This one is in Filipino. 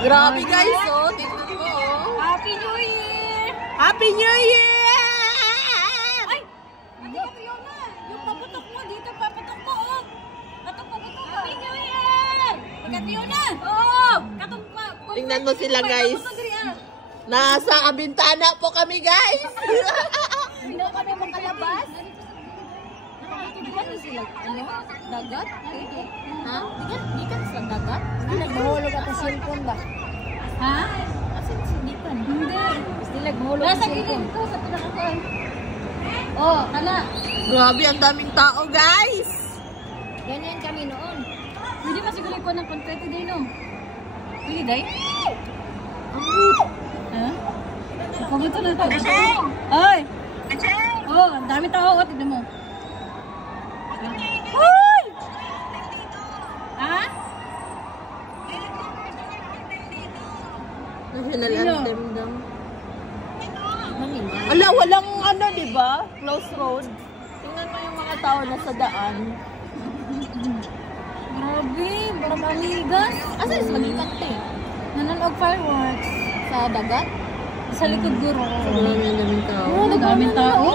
Grabe guys, oh. Tingnan mo, oh. Happy New Year! Happy New Year! Ay! Ate Catriona! Yung paputok mo dito, paputok mo, oh! Paputok. Happy New Year! Catriona! Oo! Katok pa! Tingnan mo sila guys. Nasa bintana po kami guys. Hindi kami makalabas. Nakakitigan sila. Ano? Dagat? Ha? Dikan sa dagat? Hindi nagmahulog at cellphone ba? Ha? Asan si Dikan? Hindi. Hindi nagmahulog at Nasa cellphone. gilid ko sa pinakakuan. Oh, kana. Grabe, ang daming tao guys. Ganyan kami noon. Hindi pa siguro ko ng konfetti din, no? Pili, day? Ha? Pabuto na ito. Ay! Oh, ang dami tao. Oh, tignan mo. Hoy! Ha? National Sino? anthem daw. Ala, walang ano, di ba? Close road. Tingnan mo yung mga tao na sa daan. Grabe, parang amigan. Asa is magikante? Nanonog fireworks. Sa dagat? Sa likod guro. Ang daming tao. Oh, ang daming tao.